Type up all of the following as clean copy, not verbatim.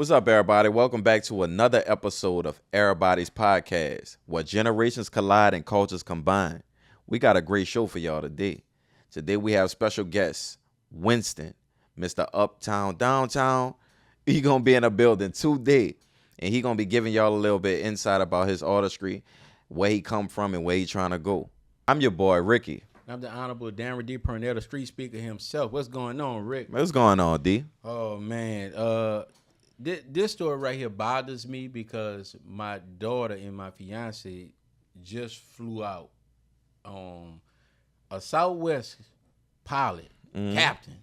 What's up, everybody? Welcome back to another episode of EraBodys podcast, where generations collide and cultures combine. We got a great show for y'all today. Today we have special guest, Winston, Mr. Uptown Downtown. He gonna be in the building today, and he gonna be giving y'all a little bit insight about his artistry, where he come from, and where he trying to go. I'm your boy, Ricky. I'm the Honorable Darren D. Purnell, the street speaker himself. What's going on, Rick? What's going on, D? Oh, man. This story right here bothers me because my daughter and my fiance just flew out on a Southwest pilot, captain,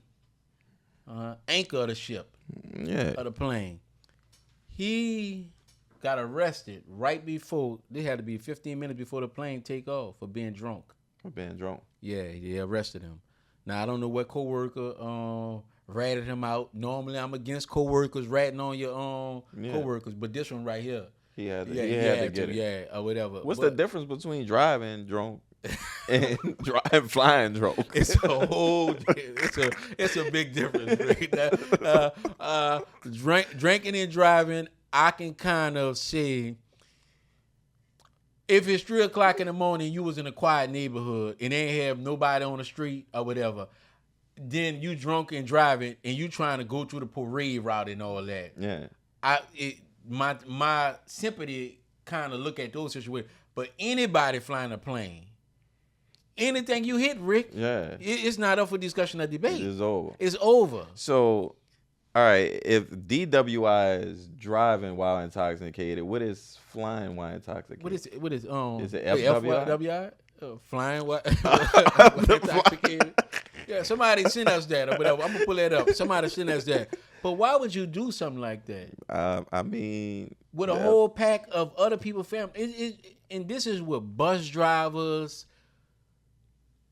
anchor of the ship, of the plane. He got arrested right before, they had to be 15 minutes before the plane take off for being drunk. For being drunk? Yeah, they arrested him. Now, I don't know what coworker ratted him out. Normally, I'm against coworkers ratting on your coworkers, but this one right here, he had to get it. Yeah, or whatever. What's the difference between driving drunk and flying drunk? It's a big difference. Right? Drinking and driving, I can kind of say, if it's 3 o'clock in the morning, you was in a quiet neighborhood and they ain't have nobody on the street or whatever, then you drunk and driving and you trying to go through the parade route and all that. Yeah. My sympathy kind of look at those situations. But anybody flying a plane, anything you hit, Rick, it's not up for discussion or debate. It's over. It's over. So, all right, if DWI is driving while intoxicated, what is flying while intoxicated? What is Is it FWI? Flying while intoxicated. Yeah, somebody send us that or whatever. I'm gonna pull that up. Somebody send us that. But why would you do something like that? I mean, with a whole pack of other people's family, and this is with bus drivers.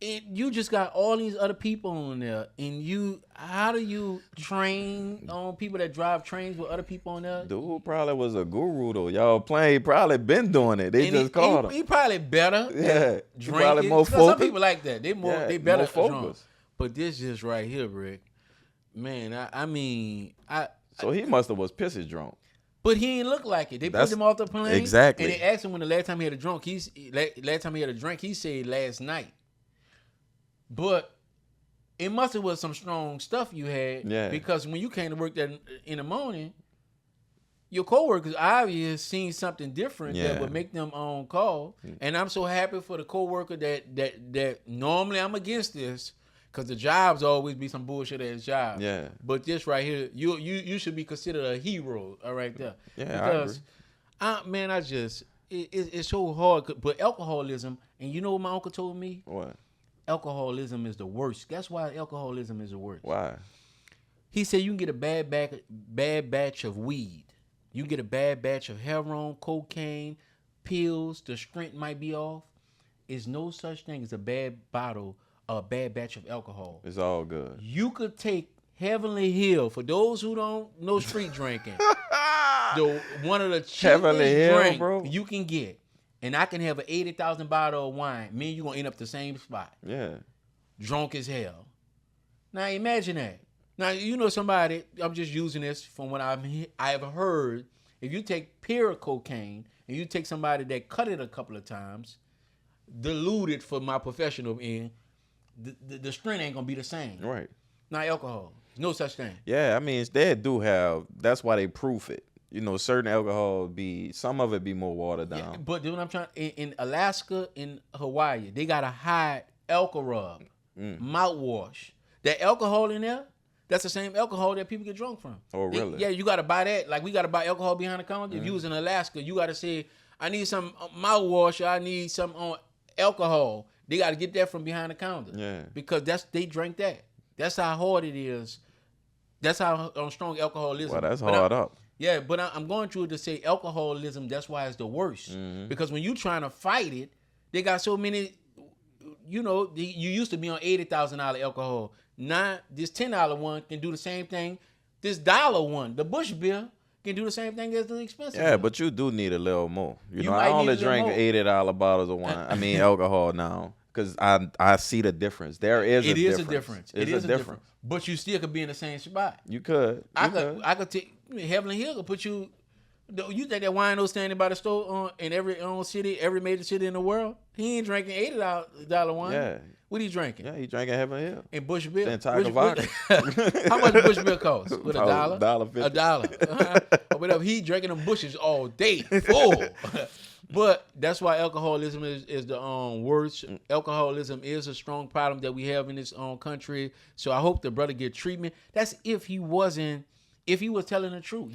You just got all these other people on there, and how do you train on people that drive trains with other people on there? Dude probably was a guru though. Y'all playing, he probably been doing it. They just called him. He probably better. Yeah, drinking. Probably more focused. Some people like that. They better more focused. drunk. But this just right here, Rick. Man, So he must have was pissy drunk. But he ain't look like it. They put him off the plane. Exactly. And they asked him when the last time he had a drink. He said last night. But it must have was some strong stuff you had. Yeah. Because when you came to work that in the morning, your coworkers obviously seen something different that would make them on call. And I'm so happy for the coworker that normally I'm against this. Because the jobs always be some bullshit ass job. Yeah. But this right here, you should be considered a hero right there. Yeah, because it's so hard. But alcoholism, and you know what my uncle told me? What? Alcoholism is the worst. That's why alcoholism is the worst. Why? He said you can get a bad batch of weed. You can get a bad batch of heroin, cocaine, pills. The strength might be off. There's no such thing as a bad batch of alcohol. It's all good. You could take Heavenly Hill, for those who don't know street drinking, one of the cheapest drinks you can get. And I can have an 80,000 bottle of wine. Me and you gonna end up the same spot. Yeah. Drunk as hell. Now imagine that. Now you know somebody, I'm just using this from what I've heard. If you take pure cocaine and you take somebody that cut it a couple of times, diluted for my professional end, the strength ain't gonna be the same. Right. Not alcohol. No such thing. Yeah, I mean they do have. That's why they proof it. You know, certain alcohol some of it be more watered down. Yeah, but what I'm trying in Alaska, in Hawaii, they got a high alcohol rub, mouthwash. That alcohol in there, that's the same alcohol that people get drunk from. Oh, really? Yeah, you got to buy that. Like we got to buy alcohol behind the counter. If you was in Alaska, you got to say, I need some mouthwash. I need some alcohol. They got to get that from behind the counter. Yeah. Because they drink that. That's how hard it is. That's how strong alcoholism. Well, that's hard up. Yeah, but I'm going through it to say alcoholism, that's why it's the worst. Mm-hmm. Because when you trying to fight it, they got so many, you used to be on $80,000 alcohol. Now, this $10 one can do the same thing. This $1 one, the Bush beer, can do the same thing as the expensive one. But you do need a little more. You know, I only drink $80 bottles of wine. I mean, alcohol now. Because I see the difference. It is a difference. It is a difference. But you still could be in the same spot. You could. I could take Heavenly Hill will put you. You think that wino standing by the store in every city, every major city in the world? He ain't drinking $80 wine. Yeah. What he drinking? Yeah, he drinking Heavenly Hill. And Bush Bill. The entire vodka. How much Bush Bill cost? With $1? $1.50. $1. Or whatever. He drinking them Bushes all day, full. But that's why alcoholism is the worst. Alcoholism is a strong problem that we have in this country. So I hope the brother get treatment. That's if he was telling the truth.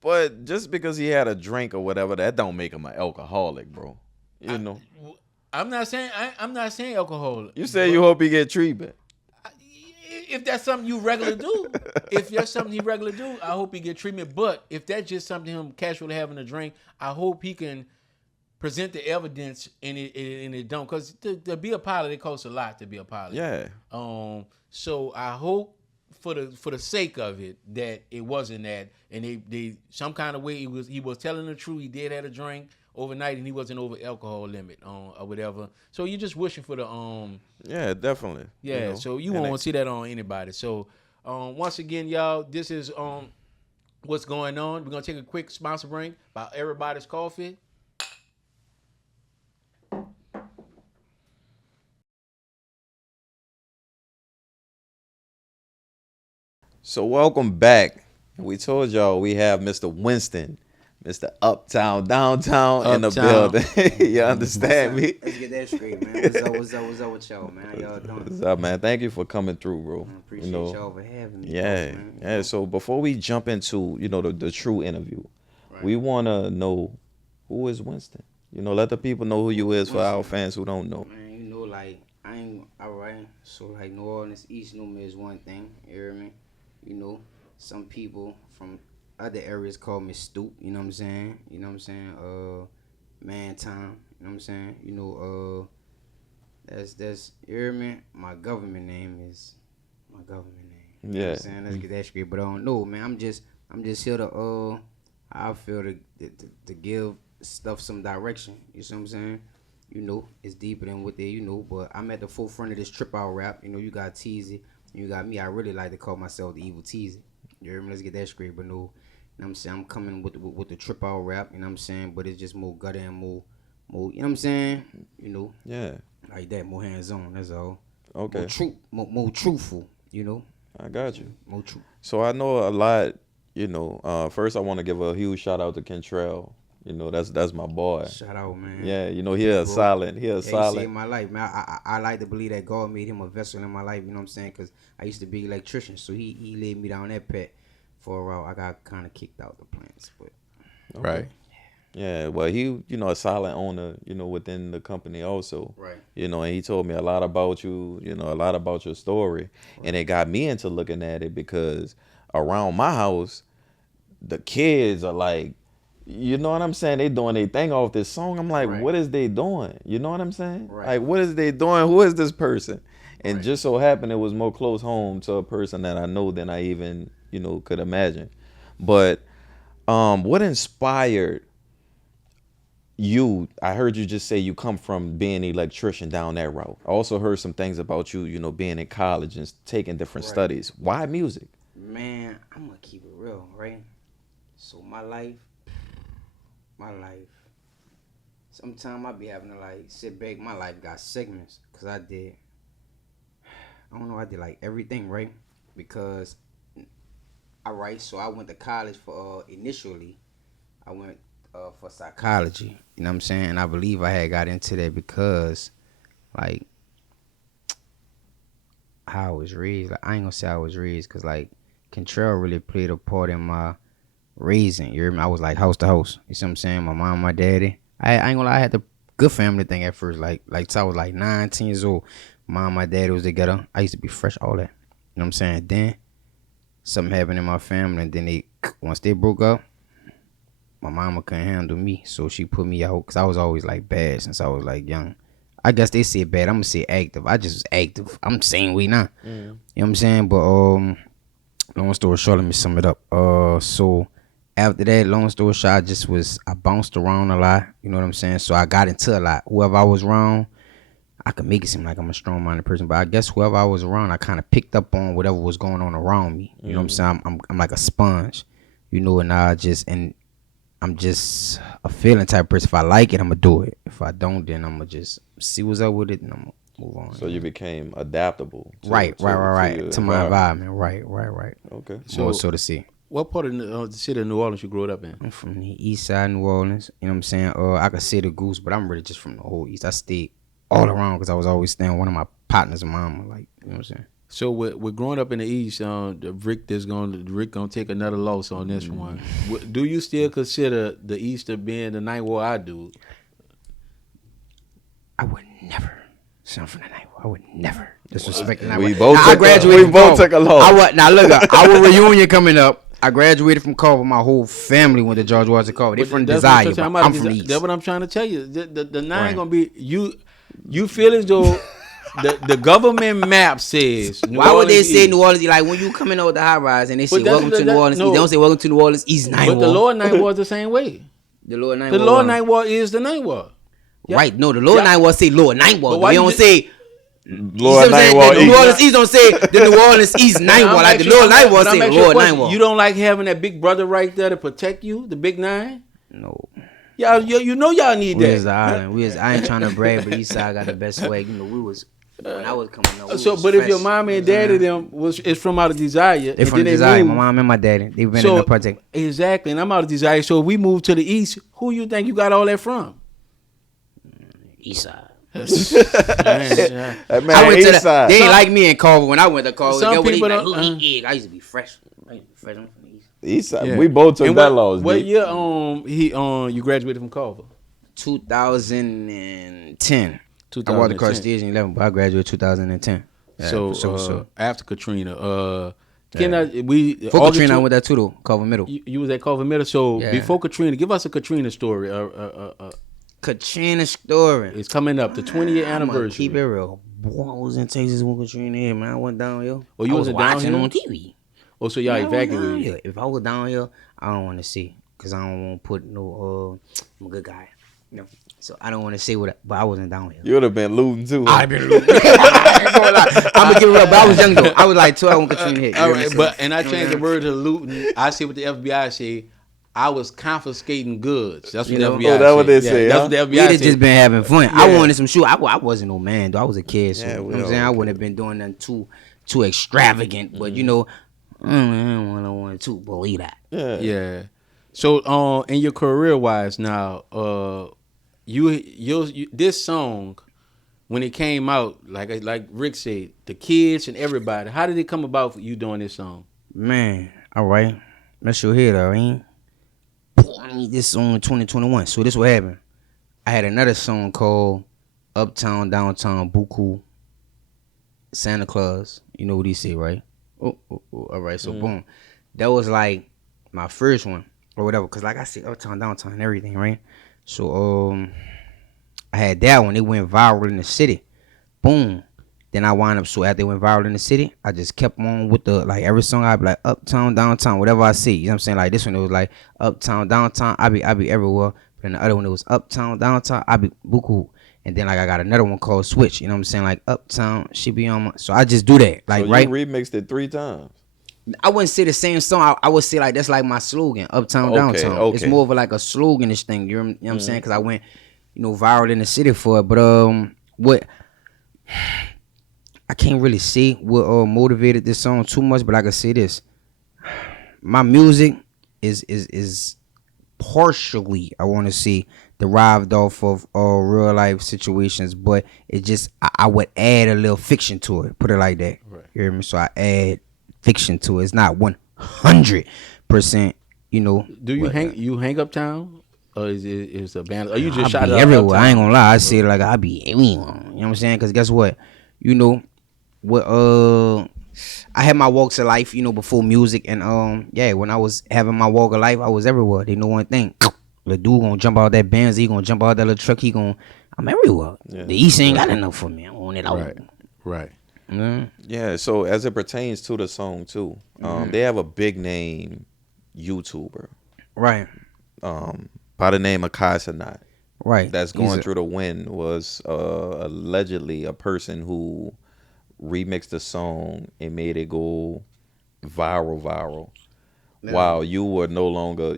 But just because he had a drink or whatever, that don't make him an alcoholic, bro. You know. I'm not saying alcoholic. You say you hope he get treatment. If that's something you regularly do, if that's something he regularly do, I hope he get treatment. But if that's just something him casually having a drink, I hope he can present the evidence and it don't. Because to be a pilot, it costs a lot to be a pilot. Yeah. So I hope for the sake of it that it wasn't that, and they some kind of way he was telling the truth. He did have a drink overnight and he wasn't over alcohol limit or whatever. So you're just wishing for the Yeah, definitely. Yeah, you know? So you won't see that on anybody. So once again, y'all, this is what's going on. We're gonna take a quick sponsor break by EraBodys Coffee. So welcome back. We told y'all we have Mr. Winston, Mr. Uptown Downtown in the building. You understand me? Let's get that straight, man. What's up with y'all, man? How y'all doing? What's up, man? Thank you for coming through, bro. I appreciate y'all for having me. Yeah, man. yeah. So before we jump into, the true interview, Right. we want to know who is Winston. Let the people know who you is for our fans who don't know. Man, like, I ain't, all right. So, like, New Orleans East knew me is one thing. You hear me? Some people from other areas call me Stoop. You know what I'm saying? MANTIME. You know what I'm saying? That's you hear me? My government name is my government name. You know what I'm saying? Let's get that straight. But I don't know, man. I'm just here to I feel to give stuff some direction. You see what I'm saying? It's deeper than what they, but I'm at the forefront of this trip out rap. You got Teasy, you got me. I really like to call myself the evil Teasy. You hear me? Let's get that straight. But no, you know what I'm saying? I'm coming with the trip out rap, you know what I'm saying? But it's just more gutter and more, you know what I'm saying? Yeah. Like that, more hands-on, that's all. Okay. More truthful, I got you. More true. So I know a lot, first I want to give a huge shout out to Kentrell. That's my boy. Shout out, man. Yeah, he a silent. He saved my life, man. I like to believe that God made him a vessel in my life, you know what I'm saying? Because I used to be an electrician, so he laid me down that path for a while. I got kind of kicked out the plants, but. Okay. Right. Yeah, well, he, a silent owner, within the company also. Right. And he told me a lot about you, a lot about your story. Right. And it got me into looking at it because around my house, the kids are like, you know what I'm saying? They doing their thing off this song. I'm like, right. What is they doing? You know what I'm saying? Right. Like, what is they doing? Who is this person? And right. Just so happened it was more close home to a person that I know than I even, could imagine. But what inspired you? I heard you just say you come from being an electrician down that route. I also heard some things about you, being in college and taking different right. studies. Why music? Man, I'm going to keep it real, right? So my life, sometimes I be having to like sit back. My life got segments because I did like everything, right? Because so I went to college for initially I went for psychology, you know what I'm saying? And I believe I had got into that because like how I was raised. Like, I ain't gonna say I was raised because like Kentrell really played a part in my raising. You hear me? I was like house to house. You see what I'm saying? My mom, my daddy. I ain't gonna lie, I had the good family thing at first. Like till I was like 19 years old. Mom, my daddy was together. I used to be fresh, all that. You know what I'm saying? Then something happened in my family, and then once they broke up, my mama couldn't handle me, so she put me out because I was always like bad since I was like young. I guess they say bad. I'm gonna say active. I just was active. I'm the same way now. Mm. You know what I'm saying? But long story short, let me sum it up. So after that, long story short, I bounced around a lot. You know what I'm saying? So I got into a lot. Whoever I was around, I could make it seem like I'm a strong-minded person, but I guess whoever I was around, I kind of picked up on whatever was going on around me. You know what I'm saying? I'm like a sponge. you know, and I'm just a feeling type person. If I like it, I'm gonna do it. If I don't, then I'm gonna just see what's up with it, and I'm gonna move on. So you became adaptable. To my environment. Right. Okay. So to see. What part of the city of New Orleans you grew up in? I'm from the east side of New Orleans. You know what I'm saying? I could say the Goose, but I'm really just from the whole east. I stayed all around because I was always staying with one of my partners' mama. Like, you know what I'm saying? So with growing up in the east, Rick gonna take another loss on this one. Do you still consider the east to being the ninth ward? I do. I would never. Son from the ninth ward. I would never disrespect the ninth ward. I graduated. We both took a loss. Now look, our reunion coming up. I graduated from Culver. My whole family went to George Washington Culver. They're from Desire. I'm from the east. That's what I'm trying to tell you. The nine gonna be you. You feel as though the government map says. Why would they say New Orleans? Like when you coming over the high rise and they say welcome to New Orleans. They don't say welcome to New Orleans East Ninth Ward. But the lower Ninth Ward is the same way. The lower Ninth Ward. The lower Ninth Ward is the Ninth Ward. Right? No, the lower Ninth Ward say lower Ninth Ward. They don't say. Lower Ninth Ward. The New Orleans East don't say the New Orleans East Ninth Ward. Like the lower Ninth Ward say lower Ninth Ward. You don't like having that big brother right there to protect you, the big nine? No. Y'all, you know y'all need that. We is the island. I ain't trying to brag, but East Side got the best swag. You know, we was when I was coming up. But if your mom and daddy them is from out of Desire, they from Desire. My mom and my daddy, they've been in the project. Exactly, and I'm out of Desire. So if we move to the east, who you think you got all that from? East Side. Man, I went to the, they ain't like me in Culver when I went to Culver. Some people don't. I used to be fresh. East Side. Yeah. We both took that loss. What year you graduated from Culver? 2010. I walked across the stage in 11, but I graduated 2010. Yeah, so after Katrina, before Katrina, I went there too though. Culver Middle. You was at Culver Middle. So before Katrina, give us a Katrina story. Katrina story. It's coming up, the 20th anniversary. Keep it real. Boy, I was in Texas when Katrina hit, man. I went down here. Oh, you was watching on TV. Oh, so y'all evacuated. If I was down here, I don't want to see, because I don't want to put no, I'm a good guy. You know? So I don't want to say what, but I wasn't down here. You would have been looting too. I'd have been looting. I'm gonna give it up, but I was young though. I was like 12 when Katrina hit. All right, and I changed the word to looting. I see what the FBI say. I was confiscating goods. That's what the FBI said. Oh, that's what they say. That's what the FBI said. Just been having fun. Yeah. I wanted some shoes. I wasn't no man though. I was a kid, so you know what I'm saying. I wouldn't have been doing nothing too extravagant. But you know, I don't want to believe that. Yeah. So in your career wise now, you this song, when it came out, like Rick said, the kids and everybody, how did it come about for you doing this song? Man, all right, mess your head up, ain't. I need this song in 2021. So this what happened. I had another song called Uptown Downtown Buku Santa Claus. You know what he said, right? Oh. All right. So boom, that was like my first one or whatever. Cause like I said, Uptown Downtown and everything, right? So I had that one. It went viral in the city. Boom. Then I wound up, so after it went viral in the city, I just kept on with the, like, every song I'd be like, Uptown, Downtown, whatever I see. You know what I'm saying? Like, this one, it was like, Uptown, Downtown, I be everywhere. But then the other one, it was Uptown, Downtown, I be Buku. And then, like, I got another one called Switch. You know what I'm saying? Like, Uptown, she be on my... So I just do that. Like, so right? you remixed it 3 times. I wouldn't say the same song. I would say, like, that's like my slogan, Uptown, Downtown. Okay. It's more of like a sloganish thing. You know what I'm saying? Because I went, viral in the city for it. But what... I can't really say what motivated this song too much, but I can say this: my music is partially, I want to say, derived off of real life situations, but it just I would add a little fiction to it. Put it like that. Right. You hear me? So I add fiction to it. It's not 100%. Do you hang uptown? Or is a band? Or you just shot it everywhere? I ain't gonna lie. I say it like I be everywhere. You know what I'm saying? Because guess what? I had my walks of life, before music, and when I was having my walk of life, I was everywhere. They know one thing: the dude gonna jump out that Benz, he gonna jump out that little truck, I'm everywhere. Yeah. The East ain't got enough for me. I want it out. Right. Mm-hmm. Yeah. So as it pertains to the song too, they have a big name YouTuber, right? By the name of HUHSON. Right. That's going through the wind was allegedly a person who remixed a song and made it go viral. while you were no longer,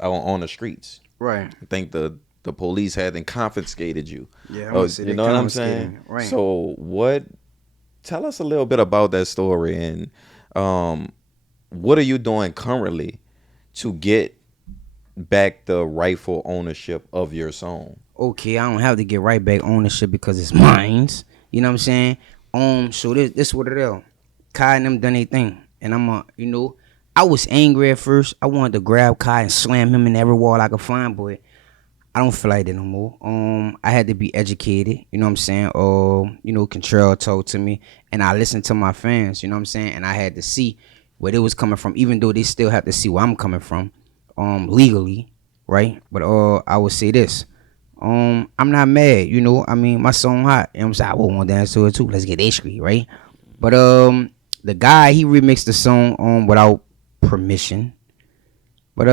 on the streets. Right. I think the police hadn't confiscated you. Yeah, I'm gonna say you know what I'm saying? Right. So tell us a little bit about that story, and what are you doing currently to get back the rightful ownership of your song? Okay, I don't have to get right back ownership because it's mine's. You know what I'm saying? So this what it is. Kai and them done their thing, and I was angry at first. I wanted to grab Kai and slam him in every wall I could find, but I don't feel like that no more. I had to be educated, you know what I'm saying? Control told to me, and I listened to my fans, you know what I'm saying? And I had to see where they was coming from, even though they still have to see where I'm coming from, legally, right? But I would say this. I'm not mad, my song hot. You know what I'm saying? I would want to dance to it too. Let's get Ishki, right? But the guy, he remixed the song without permission. But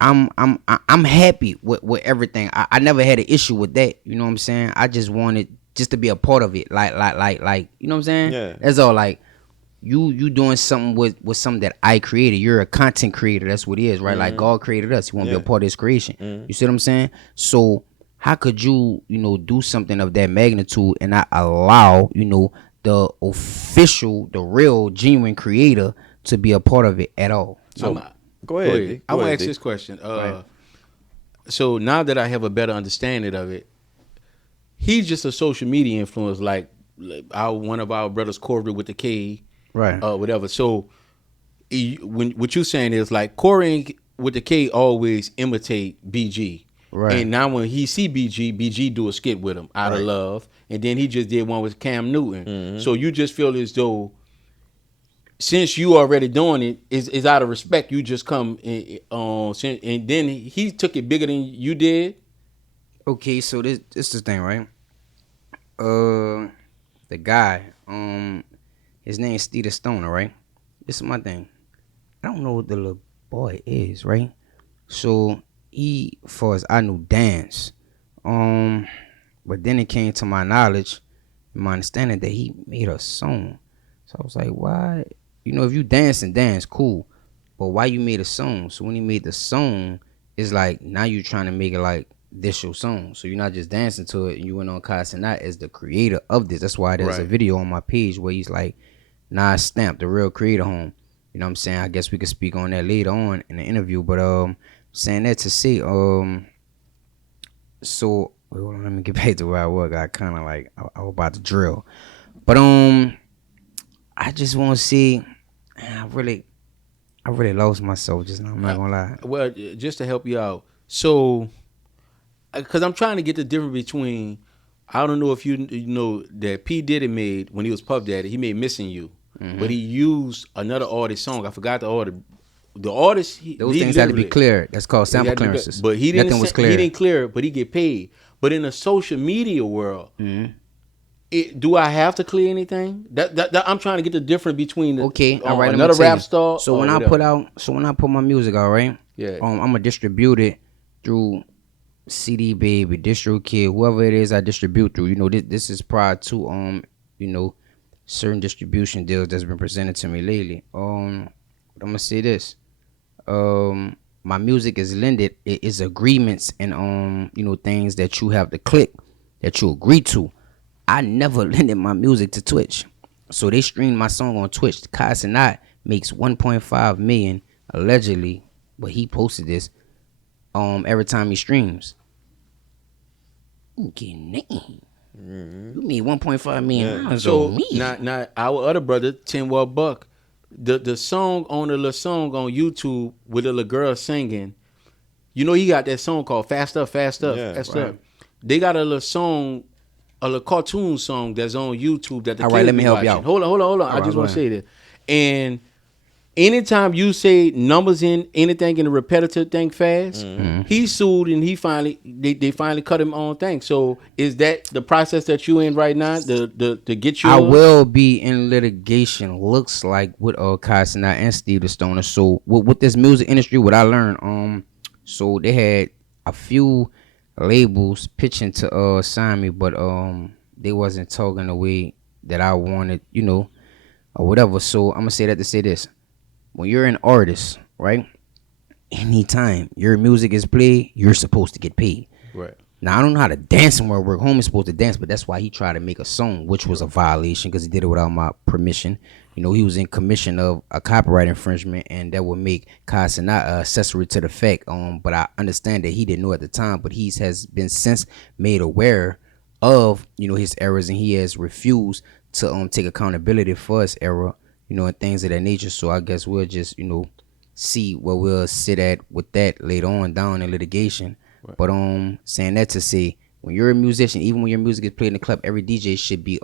I'm happy with everything. I never had an issue with that. You know what I'm saying? I just wanted just to be a part of it. Like you know what I'm saying? Yeah. That's all. Like you doing something with something that I created. You're a content creator. That's what it is, right? Like God created us. He want to be a part of his creation. You see what I'm saying? So how could you do something of that magnitude and not allow the official, the real, genuine creator to be a part of it at all? So go ahead. I'm gonna ask this question. Right. So now that I have a better understanding of it, he's just a social media influence, like one of our brothers, Corey with the K, Right. Whatever. So when what you're saying is like Corey with the K always imitate BG. Right. And now when he see BG do a skit with him out of love, and then he just did one with Cam Newton. So you just feel as though since you already doing it, is out of respect. You just come and then he took it bigger than you did. Okay, so this is the thing, right? The guy, his name is Steve Stoner, right? This is my thing. I don't know what the little boy is, right? So he, far as I knew, dance. But then it came to my knowledge, my understanding that he made a song. So I was like, why? If you dance, cool. But why you made a song? So when he made the song, it's like now you're trying to make it like this your song. So you're not just dancing to it and you went on Kasanat as the creator of this. That's why there's a video on my page where he's like, Nas Stamp, the real creator home. You know what I'm saying? I guess we could speak on that later on in the interview. But saying that to say, so wait, hold on, let me get back to where I was. I kind of like I was about to drill. But I just want to see. I really lost myself just now. I'm not gonna lie. Well, just to help you out, so because I'm trying to get the difference between. I don't know if you know that P Diddy made when he was Puff Daddy. He made "Missing You," but he used another artist song. I forgot the artist. The artist. Those things had to be cleared. That's called sample clearances. But he didn't. Nothing was clear. He didn't clear it, but he get paid. But in the social media world. Do I have to clear anything? That I'm trying to get the difference between the, all right, another rap star. So when I put my music out, right? Yeah. I'm gonna distribute it through CD Baby, DistroKid, whoever it is I distribute through. This is prior to certain distribution deals that's been presented to me lately. I'm gonna say this. My music is lended. It is agreements and things that you have to click that you agree to. I never lended my music to Twitch. So they streamed my song on Twitch. Kai Sanat makes 1.5 million allegedly, but he posted this every time he streams. Okay, name. You made 1.5 million. So now our other brother, 10 Well Buck, the song on the little song on YouTube with a little girl singing, he got that song called Fast Up, Fast Up, Fast Up. They got a little song, a little cartoon song that's on YouTube that the all kids right, let me be help watching. you out. Hold on. All I just right, want to say that. And anytime you say numbers in anything in the repetitive thing fast, he sued and they finally cut him on thing. So is that the process that you in right now to get you? I will be in litigation. Looks like with Kai Sanat and Steve the Stoner. So with this music industry, what I learned, so they had a few labels pitching to sign me, but they wasn't talking the way that I wanted, or whatever. So I'm gonna say that to say this. when you're an artist, right? Anytime your music is played, you're supposed to get paid. Right. Now I don't know how to dance somewhere where Homie's supposed to dance, but that's why he tried to make a song, which was a violation because he did it without my permission. You know, he was in commission of a copyright infringement, and that would make Kai not accessory to the fact. But I understand that he didn't know at the time, but he has been since made aware of, you know, his errors, and he has refused to take accountability for his error, you know, and things of that nature. So I guess we'll just, you know, see where we'll sit at with that later on down in litigation. Right. But saying that to say, when you're a musician, even when your music is played in the club, every DJ should be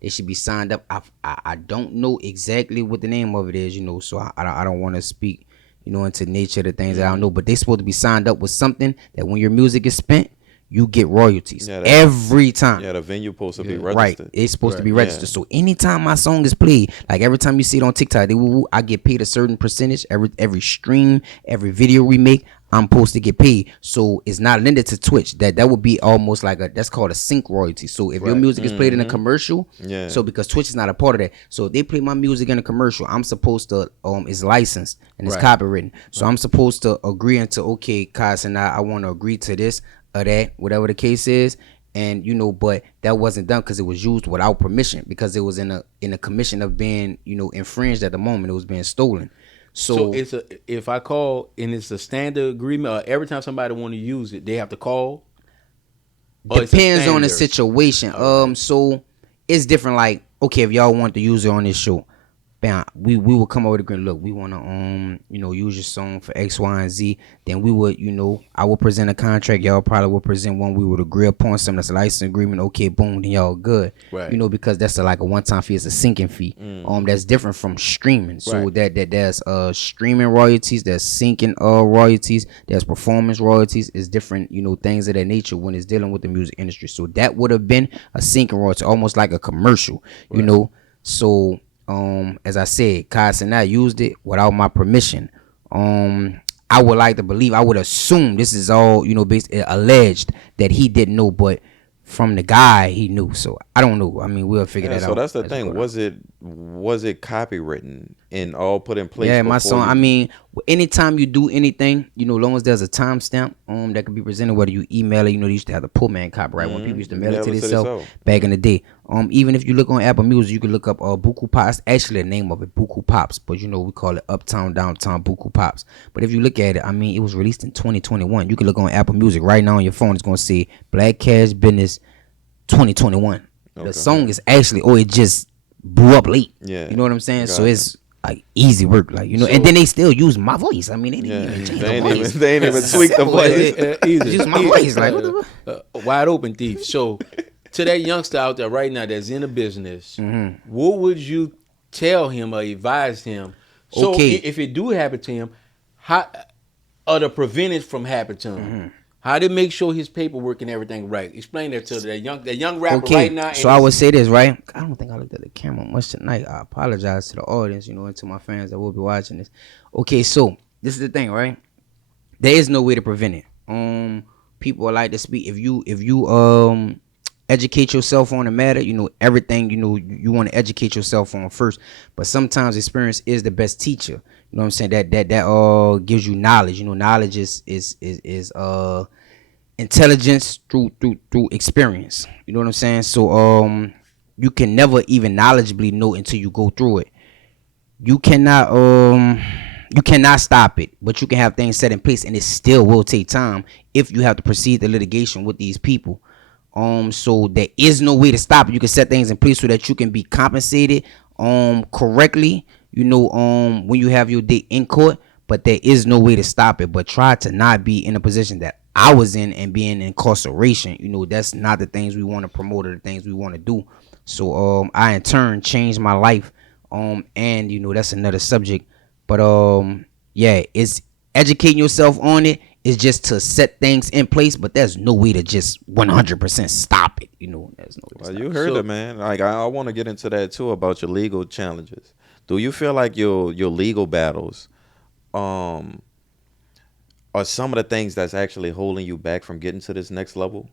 they should be signed up. I don't know exactly what the name of it is, you know, so I don't want to speak, you know, into nature of the things that I don't know, but they supposed to be signed up with something that when your music is spent, you get royalties every time. Yeah, the venue supposed to be registered. Right, it's supposed to be registered. So anytime my song is played, like every time you see it on TikTok, I get paid a certain percentage. Every stream, every video we make, I'm supposed to get paid. So it's not limited to Twitch. That would be almost like that's called a sync royalty. So if your music is played in a commercial, so because Twitch is not a part of that, so if they play my music in a commercial, I'm supposed to it's licensed and it's copywritten. So I'm supposed to agree into okay, Kaz and I want to agree to this or that, whatever the case is. And you know, but that wasn't done because it was used without permission, because it was in a commission of being, you know, infringed at the moment. It was being stolen. So it's if I call and it's a standard agreement, or every time somebody want to use it, they have to call. Depends on the situation. So it's different. Like, okay, if y'all want to use it on this show, bam, we will come over to agreement. Look, we want to you know, use your song for X, Y, and Z. Then we would, you know, I will present a contract. Y'all probably will present one. We would agree upon something that's a license agreement. Okay, boom, then y'all good. Right. You know, because that's like a one-time fee. It's a sinking fee. That's different from streaming. So there's streaming royalties. There's sinking royalties. There's performance royalties. It's different, you know, things of that nature when it's dealing with the music industry. So that would have been a sinking royalty, almost like a commercial. You know, so. As I said, Kai and I used it without my permission. I would like to believe, I would assume this is all, you know, alleged that he didn't know, but from the guy he knew. So I don't know. I mean, we'll figure that out. So that's the thing. Was it copywritten and all put in place? Yeah, my song. I mean, anytime you do anything, you know, as long as there's a timestamp that can be presented, whether you email it, you know, they used to have the pull man copyright when people used to mail it to themselves back in the day. Even if you look on Apple Music, you can look up Buku Pops. Actually, the name of it, Buku Pops, but you know, we call it Uptown Downtown Buku Pops. But if you look at it, I mean, it was released in 2021. You can look on Apple Music right now on your phone. It's gonna say Black Cash Business 2021. Okay. The song is actually, it just blew up late. Yeah, you know what I'm saying? So it's like easy work, like, you know, and then they still use my voice. I mean, they didn't even change the voice. They ain't even tweak the voice. Use my voice, like what the wide open thief. So to that youngster out there right now that's in the business, what would you tell him or advise him? So if it do happen to him, how or to prevent it from happening to him? How to make sure his paperwork and everything right? Explain that to that young rapper right now. So I would say this, right? I don't think I looked at the camera much tonight. I apologize to the audience, you know, and to my fans that will be watching this. Okay, so this is the thing, right? There is no way to prevent it. People like to speak. If you educate yourself on the matter, you know, everything, you know, you want to educate yourself on first. But sometimes experience is the best teacher. You know what I'm saying? That gives you knowledge. You know, knowledge is intelligence through experience. You know what I'm saying? So you can never even knowledgeably know until you go through it. You cannot stop it, but you can have things set in place, and it still will take time if you have to proceed the litigation with these people. So there is no way to stop it. You can set things in place so that you can be compensated correctly, you know, when you have your day in court, but there is no way to stop it. But try to not be in a position that I was in and being in incarceration. You know, that's not the things we want to promote or the things we want to do. So I in turn changed my life. And you know, that's another subject. But yeah, it's educating yourself on it. It's just to set things in place, but there's no way to just 100% stop it. You know, there's no way to stop it. You heard it, man. Like I want to get into that too about your legal challenges. Do you feel like your legal battles are some of the things that's actually holding you back from getting to this next level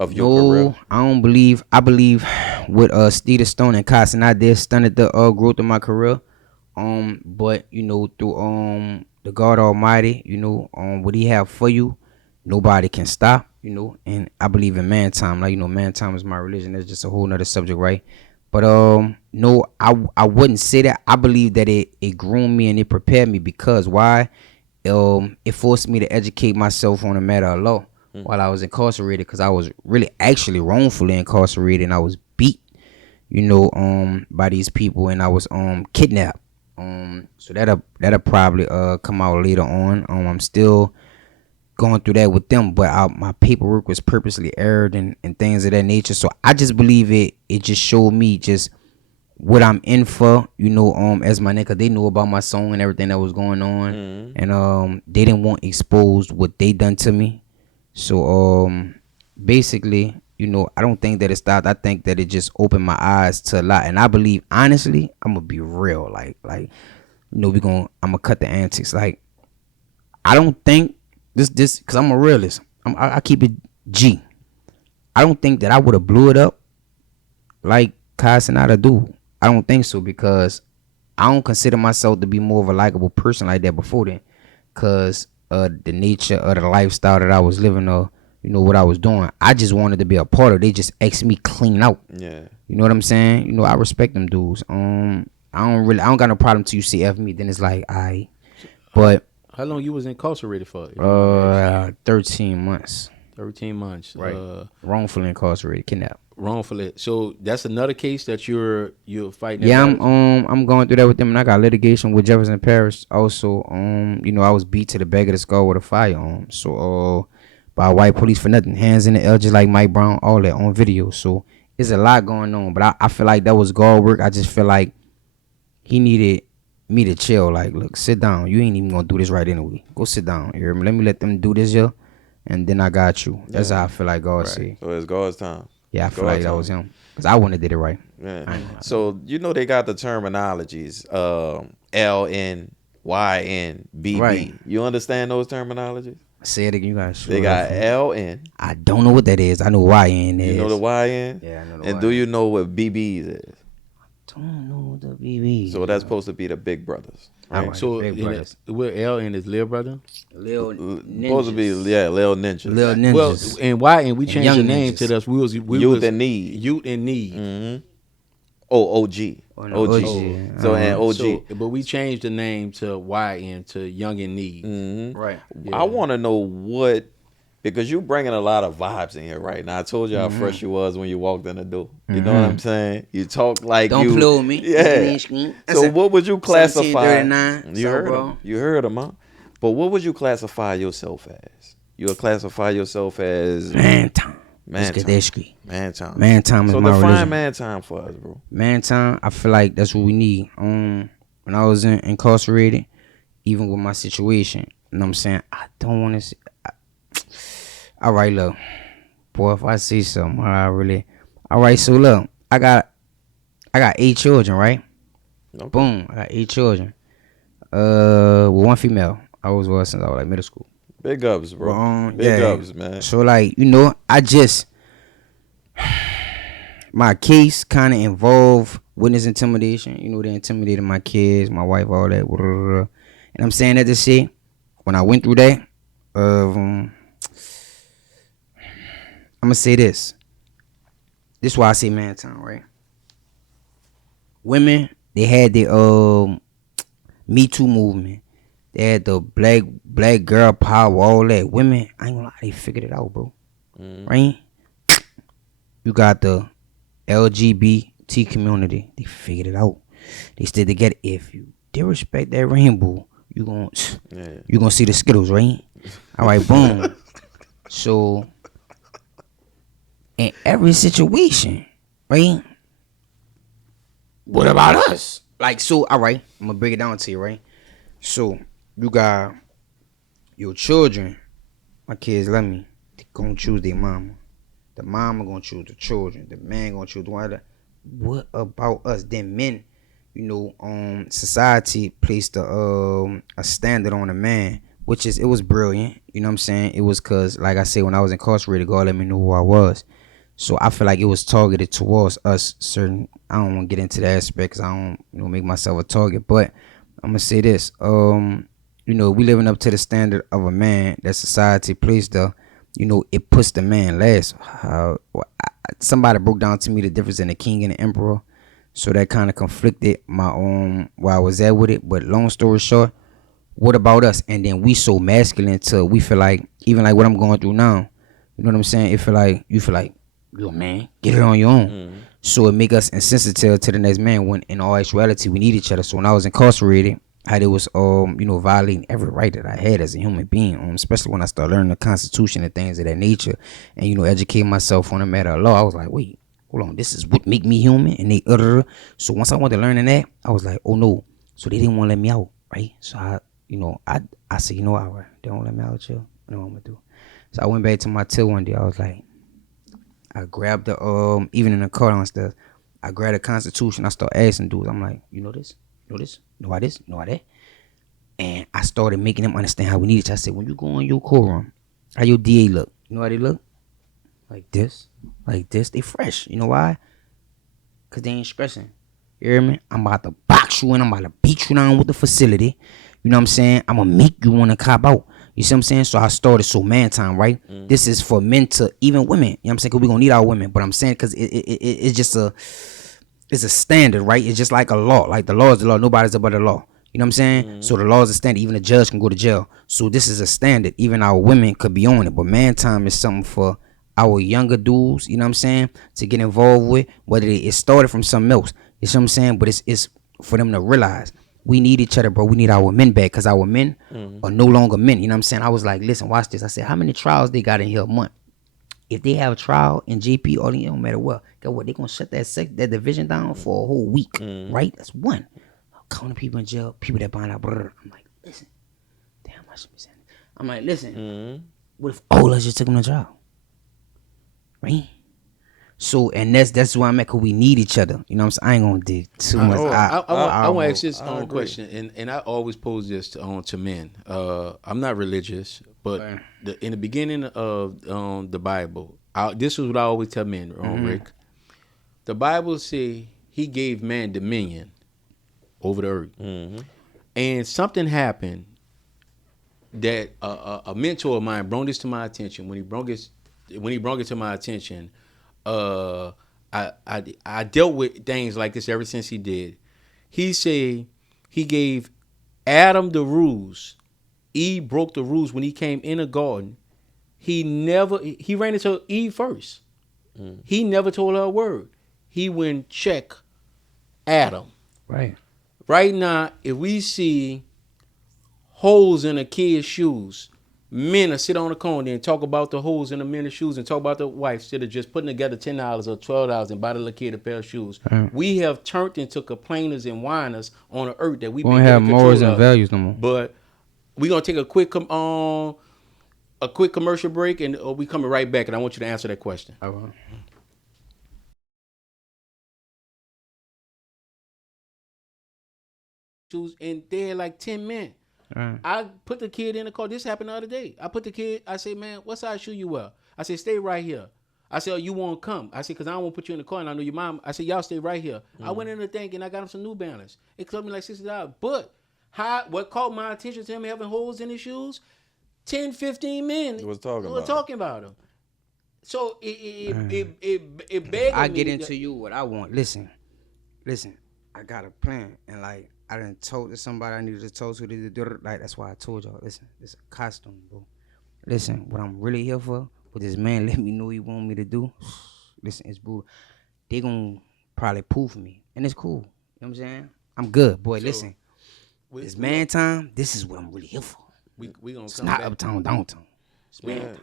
of your career? I don't believe. I believe what Steven Stone and Kai and I did stunted the growth of my career. But through the God Almighty, what He have for you, nobody can stop. And I believe in man time. Like man time is my religion. That's just a whole nother subject, right? But no, I wouldn't say that. I believe that it groomed me and it prepared me because why? It forced me to educate myself on a matter of law while I was incarcerated, because I was really actually wrongfully incarcerated and I was beat, by these people, and I was kidnapped. So that'll probably come out later on. I'm still going through that with them, but my paperwork was purposely erred and things of that nature. So I just believe it just showed me just what I'm in for, as my nigga. They knew about my song and everything that was going on, and they didn't want exposed what they done to me. So basically, I don't think that it stopped. I think that it just opened my eyes to a lot, and I believe, honestly, I'm gonna be real, like I'm gonna cut the antics. Like, I don't think this because I'm a realist. I keep it G. I don't think that I would have blew it up like Kai Cenat do. I don't think so, because I don't consider myself to be more of a likable person like that before then, because the nature of the lifestyle that I was living, or what I was doing. I just wanted to be a part of it. They just asked me clean out. Yeah. You know what I'm saying? I respect them dudes. I don't got no problem till you say F me. Then it's like, alright. But how long you was incarcerated for? 13 months. 13 months. Right. Wrongfully incarcerated, kidnapped. Wrongfully. So that's another case that you're fighting. Yeah, I'm going through that with them, and I got litigation with Jefferson Parish also. I was beat to the back of the skull with a firearm. So by white police for nothing. Hands in the air just like Mike Brown, all that on video. So it's a lot going on. But I feel like that was God work. I just feel like he needed me to chill. Like, look, sit down. You ain't even gonna do this right anyway. Go sit down. You hear me? Let me let them do this here, and then I got you. That's how I feel like God said. So it's God's time. Yeah, I feel like that was him. Because I wouldn't have did it right. Yeah. So, they got the terminologies. LN, YN, BB. Right. You understand those terminologies? Say it again, you guys. They got LN. I don't know what that is. I know YN is. You know the YN? Yeah, I know the And YN. do you know what BBs is? I don't know what the BBs. So that's supposed to be the big brothers. Right? Right. So Big brothers. where LN is Lil Brother? Lil Ninjas. Supposed to be, Lil Ninjas. Lil Ninjas. Well, and we changed the name Ninjas. to this. We was Youth in Need. Youth in Need. Mm-hmm. Oh, OG. Oh, no, OG. OG. So, and OG. So, but we changed the name to YN, to Young in Need. Mm-hmm. Right. Yeah. I want to know what, because you bringing a lot of vibes in here right now. I told you how fresh you was when you walked in the door. You know what I'm saying? You talk like Don't you. play with me. Yeah. So what would you classify? 1739. You heard him. You heard him, huh? But what would you classify yourself as? You would classify yourself as Man time. Man Let's get time. that street. Man time. Man time is So my define religion. man time for us, bro. Man time, I feel like that's what we need. When I was incarcerated, even with my situation, you know what I'm saying? I don't want to see. All right, look. Boy, if I see something, all right, so look, I got 8 children, right? Okay. Boom, I got 8 children. With 1 female. I was since I was like middle school. Big ups, bro. Well, Big yeah. ups, man. So like, I just my case kind of involved witness intimidation. They intimidated my kids, my wife, all that. And I'm saying that to say, when I went through that, I'm gonna say this. This is why I say man time, right? Women, they had the Me Too movement. They had the black girl power, all that. Women, I ain't gonna lie, they figured it out, bro. Right? You got the LGBT community. They figured it out. They still together. If you disrespect that rainbow, you gonna see the Skittles, right? All right, boom. So in every situation, right? What about us? Like, so, all right, I'm gonna break it down to you, right? So you got your children. My kids love me. They gonna choose their mama. The mama gonna choose the children. The man gonna choose the wife. What about us? Then men, society placed a standard on a man, which it was brilliant. You know what I'm saying? It was cause, like I said, when I was incarcerated, God let me know who I was. So I feel like it was targeted towards us, certain I don't want to get into that aspect because I don't make myself a target. But I'm gonna say this. We living up to the standard of a man that society placed there. It puts the man last. Somebody broke down to me the difference in the king and the emperor, so that kind of conflicted my where I was at with it. But long story short, what about us? And then we so masculine till we feel like, even like what I'm going through now, you know what I'm saying? You feel like you're a man, get it on your own. Mm-hmm. So it make us insensitive to the next man, when in all actuality we need each other. So when I was incarcerated, how they was violating every right that I had as a human being, especially when I started learning the Constitution and things of that nature, and educate myself on the matter of law. I was like, wait, hold on, this is what make me human. And they so once I went to learning that, I was like, oh no. So they didn't want to let me out, right? So I said, all right, they don't let me out, chill. I know what I'm gonna do. So I went back to my till one day. I was like, I grabbed the even in the car downstairs, I grabbed the Constitution. I started asking dudes. I'm like, you know this? You know this? You know why this? You know why that? And I started making them understand how we need each other. I said, when you go in your courtroom, how your DA look? You know how they look? Like this. Like this. They fresh. You know why? Because they ain't stressing. You hear me? I'm about to box you in. I'm about to beat you down with the facility. You know what I'm saying? I'm going to make you want to cop out. You see what I'm saying? So I started MANTIME, right? Mm. This is for men to even women. You know what I'm saying? Because we're going to need our women. But I'm saying because it's just it's a standard, right? It's just like a law. Like the law is the law. Nobody's above the law. You know what I'm saying? Mm. So the law is a standard. Even a judge can go to jail. So this is a standard. Even our women could be on it. But MANTIME is something for our younger dudes, you know what I'm saying, to get involved with. Whether it started from something else. You see what I'm saying? But it's for them to realize we need each other, bro. We need our men back because our men are no longer men. You know what I'm saying? I was like, listen, watch this. I said, how many trials they got in here a month? If they have a trial in JP or it don't matter what, guess what? They're going to shut that division down for a whole week, right? That's one. Counting people in jail, people that bind out. Brr. I'm like, listen. Damn, I should be saying this. I'm like, listen. What if all of us just took them to trial? Right? So, and that's why I'm at, because we need each other. You know what I'm saying? I ain't going to dig too much. I want to ask this question, and I always pose this to men. I'm not religious, but in the beginning of the Bible, this is what I always tell men, Rick. The Bible say he gave man dominion over the earth. And something happened that a mentor of mine brought this to my attention. When he brought it to my attention, I dealt with things like this ever since he did. He said he gave Adam the rules. Eve broke the rules when he came in the garden. He ran into Eve first. He never told her a word. He went check Adam. Right now, if we see holes in a kid's shoes, men will sit on the corner and talk about the holes in the men's shoes and talk about the wife instead of just putting together $10 or $12 and buy the little kid a pair of shoes. We have turned into complainers and whiners on the earth that we don't have morals and values no more. But we're gonna take a quick commercial break, and we coming right back, and I want you to answer that question. Shoes, and they had like 10 men. I put the kid in the car. This happened the other day. I put the kid, I say, man, what size shoe you wear? I say, stay right here. I said, oh, you won't come. I said, because I don't want to put you in the car, and I know your mom. I said, y'all stay right here. I went in the thing, and I got him some New Balance. It cost me like $60. But what caught my attention to him having holes in his shoes? 10, 15 men was talking about him. So it begged I get into you what I want. Listen, I got a plan, and like, I done told to somebody I needed to talk to. Like, that's why I told y'all, listen, it's a costume, bro. Listen, what I'm really here for, what this man let me know he want me to do, listen, it's brutal. They gonna probably poof me, and it's cool. You know what I'm saying? I'm good, boy. So, listen, it's MANTIME. This is what I'm really here for. We gonna it's come not back. Uptown Downtown.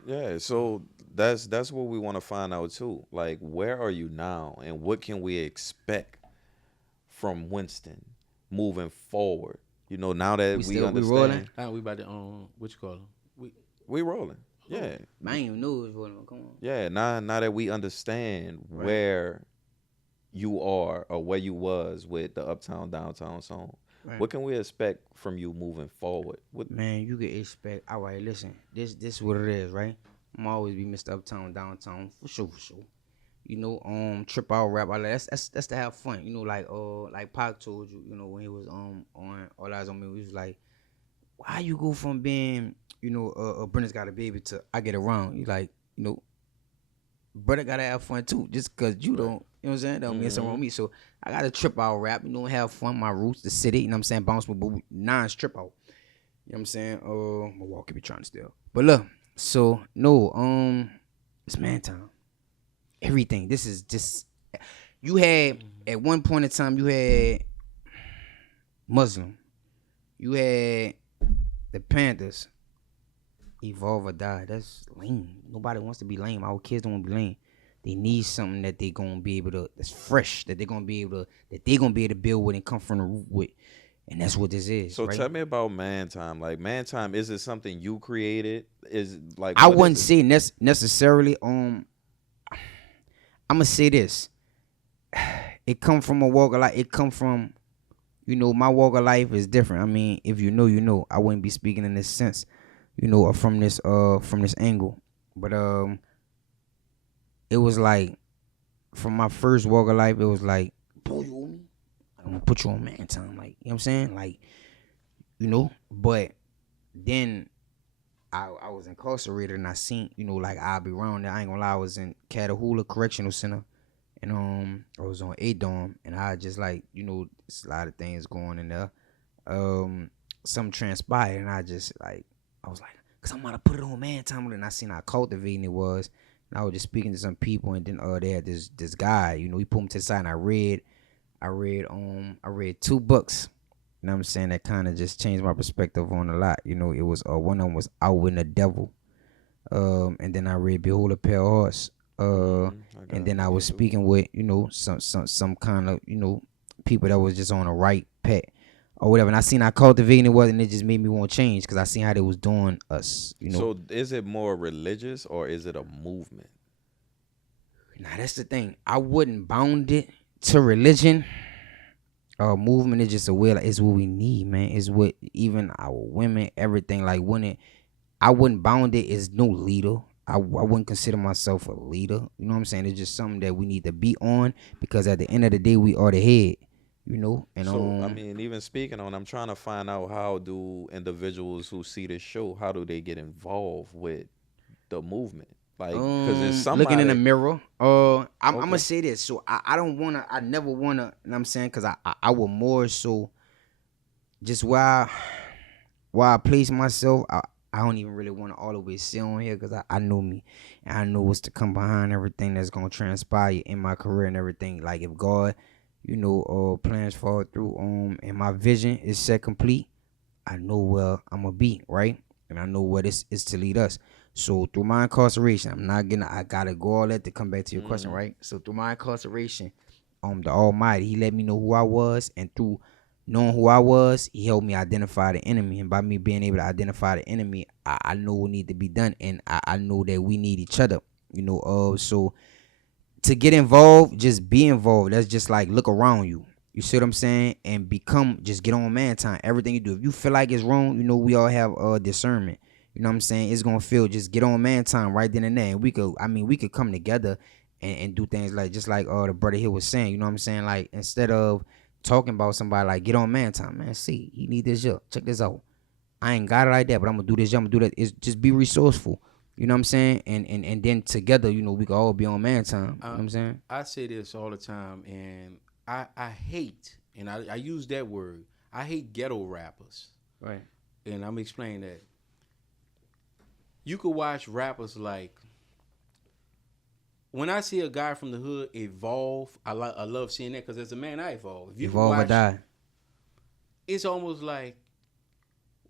Yeah. So that's what we want to find out too. Like, where are you now, and what can we expect from Winston moving forward? You know, now that we understand. We rolling? We about to what you call them? We rolling. Yeah. I ain't even know it was rolling. Come on. Yeah. Now that we understand where you are or where you was with the Uptown Downtown song, what can we expect from you moving forward? Man, you can expect. All right, listen. This is what it is, right? I'm always be Mr. Uptown Downtown for sure. You know, trip out rap. That's to have fun. You know, like Pac told you. You know, when he was on All Eyes on Me, he was like, "Why you go from being, you know, Brenda's Got a Baby to I Get Around?" You like, you know, brother gotta have fun too. Just cause you don't, you know what I'm saying? Don't mean something wrong with me. So I gotta trip out rap. You know, have fun. My roots, the city. You know what I'm saying? Bounce with non-strip out. You know what I'm saying? Milwaukee be trying to steal. But look, so no, it's man time. Everything. This is just you had at one point in time you had Muslim. You had the Panthers. Evolve or die. That's lame. Nobody wants to be lame. Our kids don't want to be lame. They need something that they gonna be able to that's fresh, that they're gonna be able to build with and come from the root with. And that's what this is. So right? tell me about MANTIME. Like MANTIME, is it something you created? Is like I wouldn't say necessarily. I'm gonna say this. It come from a walk of life. It come from, you know, my walk of life is different. I mean, if you know, you know. I wouldn't be speaking in this sense, you know, or from this angle. But it was like, from my first walk of life, it was like, boy, you owe me. I'm gonna put you on MANTIME, like, you know what I'm saying, like, you know. But then I was incarcerated and I seen, you know, like I'll be around there. I ain't gonna lie, I was in Catahoula Correctional Center and I was on ADOM and I just like, you know, there's a lot of things going in there. Something transpired and I was like, cause I'm gonna put it on MANTIME, and I seen how cultivating it was. And I was just speaking to some people and then they had this guy, you know, he put me to the side and I read 2 books. You know what I'm saying? That kind of just changed my perspective on a lot. You know, it was one of them was Outwitting the Devil. And then I read Behold a Pale Horse. And then I was speaking with, you know, some kind of, you know, people that was just on the right path or whatever. And I seen how cultivating it was, and it just made me want to change because I seen how they was doing us, you know. So is it more religious or is it a movement? Now that's the thing. I wouldn't bound it to religion. Movement is just a way. Like, it's what we need, man. It's what even our women, everything. Like I wouldn't bound it as no leader. I wouldn't consider myself a leader. You know what I'm saying? It's just something that we need to be on because at the end of the day, we are the head. You know, and so I mean, even speaking on, I'm trying to find out how do individuals who see this show, how do they get involved with the movement? Like, because it's somebody looking in the mirror. I'm gonna say this. So I don't wanna. I never wanna. You know what I'm saying? Because I would more so just where I place myself. I don't even really want to all the way sit on here because I know me and I know what's to come behind everything that's gonna transpire in my career and everything. Like if God, you know, plans fall through, and my vision is set complete, I know where I'm gonna be, right? And I know what this is to lead us. So through my incarceration, I gotta go all that to come back to your question, right? So through my incarceration, the Almighty, He let me know who I was, and through knowing who I was, He helped me identify the enemy. And by me being able to identify the enemy, I know what need to be done, and I know that we need each other, you know. So to get involved, just be involved. That's just like look around you. You see what I'm saying? And just get on MANTIME. Everything you do. If you feel like it's wrong, you know, we all have discernment. You know what I'm saying? It's gonna feel, just get on MANTIME right then and there. And we could come together and do things like, just like the brother here was saying, you know what I'm saying? Like, instead of talking about somebody, like, get on MANTIME, man. See, he need this here. Check this out. I ain't got it like that, but I'm gonna do this, I'm gonna do that. It's just be resourceful. You know what I'm saying? And then together, you know, we can all be on MANTIME. You know what I'm saying? I say this all the time, and I hate, and I use that word, I hate ghetto rappers. Right. And I'm explaining that. You could watch rappers like, when I see a guy from the hood evolve, I love seeing that because as a man, I evolve. If you evolve or die. It's almost like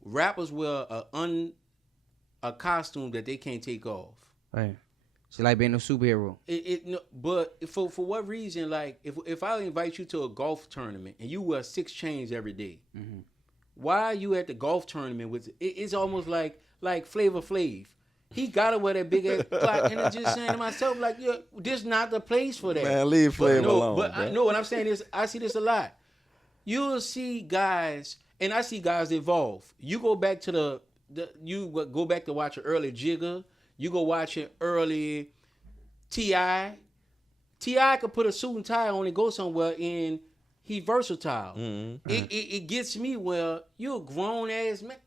rappers wear a costume that they can't take off. Right. It's like being a superhero. But for what reason? Like if I invite you to a golf tournament and you wear 6 chains every day, why are you at the golf tournament with? It's almost like Flavor Flav. He gotta wear that big ass clock, and I'm just saying to myself, like, yeah, this not the place for that. Man, leave Flav alone. But I know what I'm saying is, I see this a lot. You'll see guys, and I see guys evolve. You go back to go back to watch an early Jigga. You go watch an early T.I. T.I. could put a suit and tie on and go somewhere, and he versatile. It gets me where you're a grown ass man,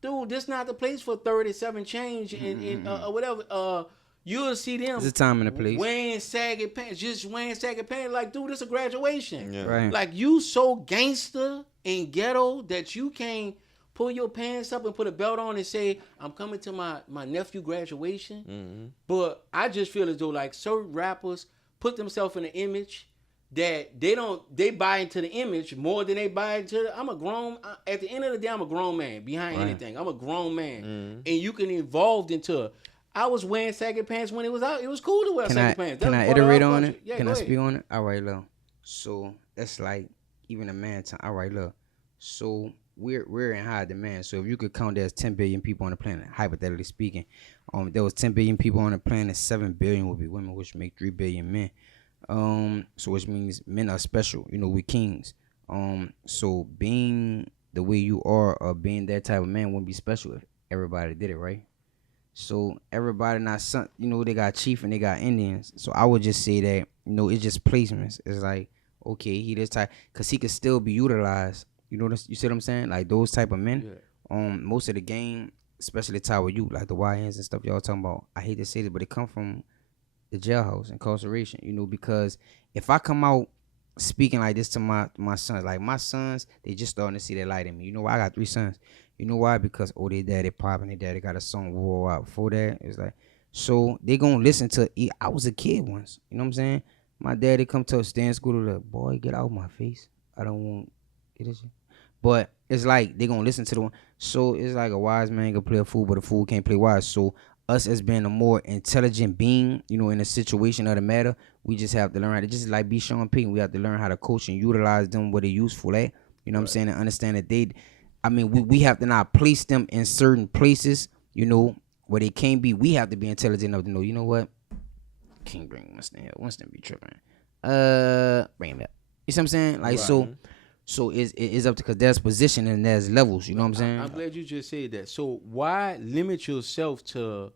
dude. This not the place for 37 change and whatever. You'll see them. There's a time and a place. Wearing saggy pants, just wearing saggy pants. Like, dude, this a graduation. Yeah. Right. Like, you so gangster and ghetto that you can't pull your pants up and put a belt on and say, I'm coming to my nephew graduation. But I just feel as though like certain rappers put themselves in an image that they buy into the image more than they buy into I'm a grown, at the end of the day, I'm a grown man behind anything. I'm a grown man. And you can evolve into I was wearing saggy pants when it was out. It was cool to wear saggy pants. Can I iterate on it? Yeah, can I speak on it? All right, look. So that's like even a man time. All right, look. So we're in high demand. So if you could count, there's 10 billion people on the planet, hypothetically speaking. There was 10 billion people on the planet. 7 billion would be women, which make 3 billion men. So which means men are special. You know, we're kings. So being the way you are, or being that type of man, wouldn't be special if everybody did it, right? So everybody not some, you know, they got chief and they got Indians. So I would just say that, you know, it's just placements. It's like, okay, he this type, cause he could still be utilized. You know, you see what I'm saying? Like those type of men. Most of the game, especially the type with you, like the YNs and stuff y'all talking about. I hate to say this, but it come from the jailhouse, incarceration. You know, because if I come out speaking like this to my sons, like my sons, they just starting to see that light in me. You know, I got 3 sons. You know why? Because their daddy popping, their daddy got a song out before that. It's like, so they gonna listen to. I was a kid once. You know what I'm saying? My daddy come to a stand school to the boy, get out of my face. I don't want get this. But it's like they gonna listen to the one. So it's like a wise man can play a fool, but a fool can't play wise. So us as being a more intelligent being, you know, in a situation of the matter, we just have to learn how to just like be Sean Payton. We have to learn how to coach and utilize them where they're useful at. You know what I'm saying? And understand that we have to not place them in certain places, you know, where they can't be. We have to be intelligent enough to know, you know what? Can't bring Winston here. Winston be tripping. Bring him up. You see what I'm saying? Like, so it's up to, because there's position and there's levels. You know what I'm saying? I'm glad you just said that. So why limit yourself to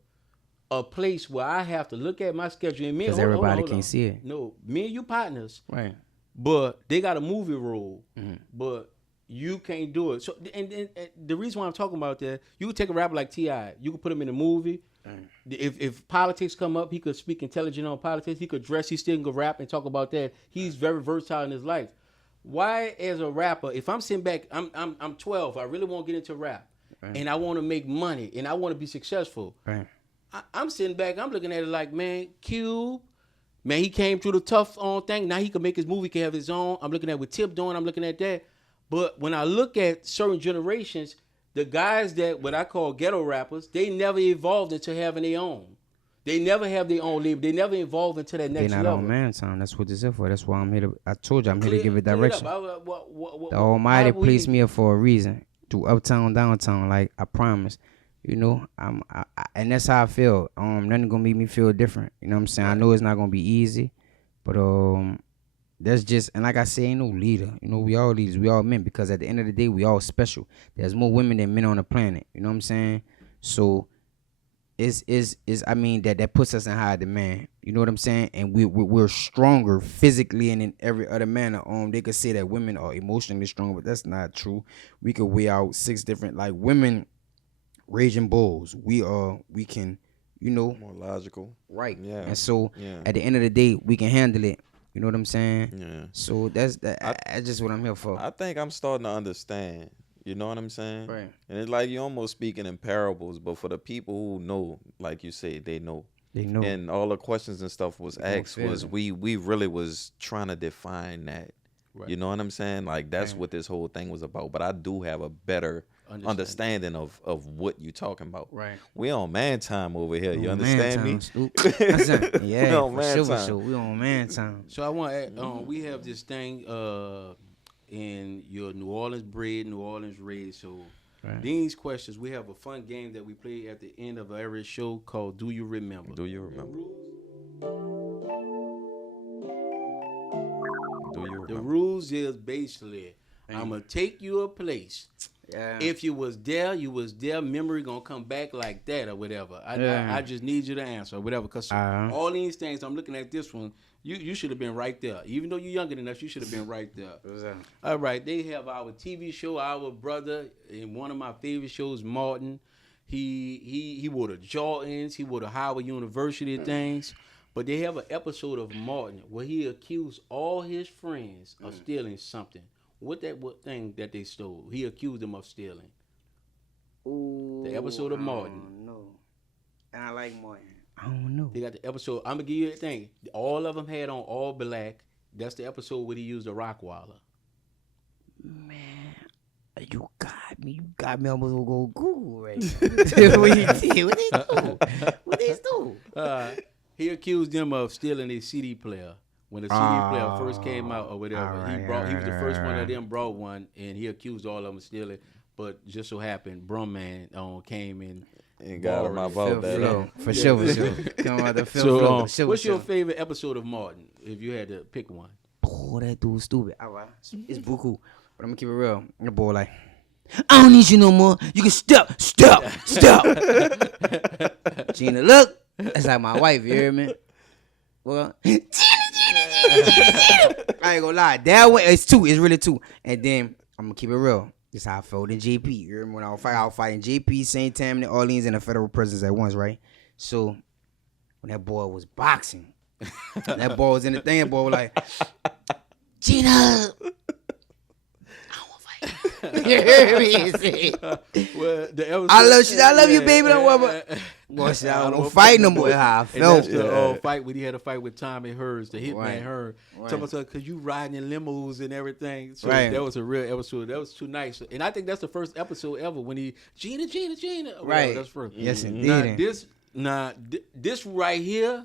a place where I have to look at my schedule and me? Because everybody can't see it. No, me and you partners. Right. But they got a movie role. But you can't do it. So and the reason why I'm talking about that, you could take a rapper like T.I. You could put him in a movie. If politics come up, he could speak intelligent on politics. He could dress. He still can go rap and talk about that. He's very versatile in his life. Why, as a rapper, if I'm sitting back, I'm 12. I really want to get into rap, and I want to make money, and I want to be successful. Right. I'm sitting back. I'm looking at it like, man, Cube. Man, he came through the tough thing. Now he can make his movie, can have his own. I'm looking at what Tip doing. I'm looking at that. But when I look at certain generations, the guys that what I call ghetto rappers, they never evolved into having their own. They never have their own label. They never evolve into that next level. They're not on MANTIME. That's what this is for. That's why I'm here to. I told you I'm here to give it direction. The Almighty placed me here for a reason. Through Uptown Downtown, like I promise. You know, and that's how I feel. Nothing gonna make me feel different. You know what I'm saying? I know it's not gonna be easy, but that's just, and like I say, ain't no leader. You know, we all leaders, we all men, because at the end of the day, we all special. There's more women than men on the planet. You know what I'm saying? So I mean that puts us in high demand. You know what I'm saying? And we're stronger physically and in every other manner. They could say that women are emotionally strong, but that's not true. We could weigh out 6 different, like, women raging bulls. We can, you know, more logical, right? Yeah. And so at the end of the day, we can handle it. You know what I'm saying? Yeah. So that's just what I'm here for. I think I'm starting to understand. You know what I'm saying? Right. And it's like you're almost speaking in parables, but for the people who know, like you say, they know. They know. And all the questions and stuff was asked was we really was trying to define that. Right. You know what I'm saying? Like that's what this whole thing was about. But I do have a better understanding of what you talking about. Right. We on MANTIME over here. You understand me? Yeah, we on MANTIME. Sure. We on MANTIME. So I want to add, we have this thing in your New Orleans bred, New Orleans raised. So these questions, we have a fun game that we play at the end of every show called Do You Remember? Do you remember? The rules is basically I'm gonna take you a place. Yeah. If you was there, memory gonna come back like that or whatever. I just need you to answer or whatever. Because all these things, I'm looking at this one, you should have been right there. Even though you're younger than us, you should have been right there. All right, they have our TV show, our brother, in one of my favorite shows, Martin. He wore the Jordans, he wore the Howard University things. But they have an episode of Martin where he accused all his friends of stealing something. What thing that they stole? He accused them of stealing. Ooh, the episode of Martin. No, and I like Martin. I don't know. They got the episode. I'm gonna give you a thing. All of them had on all black. That's the episode where he used a Rockwaller. Man, you got me. You got me. Almost gonna go Google right now. What they do? He accused them of stealing a CD player. When the CD player first came out or whatever, he was the first one of them brought one, and he accused all of them of stealing. But just so happened, Brumman came in and got him about that. For sure. Come on, the film. What's your favorite episode of Martin, if you had to pick one? Oh, that dude's stupid. All right. It's Buku. But I'm gonna keep it real. The boy like, I don't need you no more. You can stop. Gina, look. That's like my wife, you hear me? Well, Gina. I ain't gonna lie. That way, it's really two. And then I'm gonna keep it real. This how I felt in JP. You remember when I was fighting JP, St. Tam, New Orleans, and the federal prisons at once, right? So when that boy was boxing, that boy was in the thing. That boy was like, Gina, I won't fight. You hear me? Well, I love you, baby. Don't worry about. Boy, I don't fight no more. How I felt. And that's the fight when he had a fight with Tommy Hurst, the hitman Hurst. Right. Talking about because you riding in limos and everything. So right. That was a real episode. That was too nice. And I think that's the first episode ever when he Gina. Right. That's first. Yes, indeed. This right here.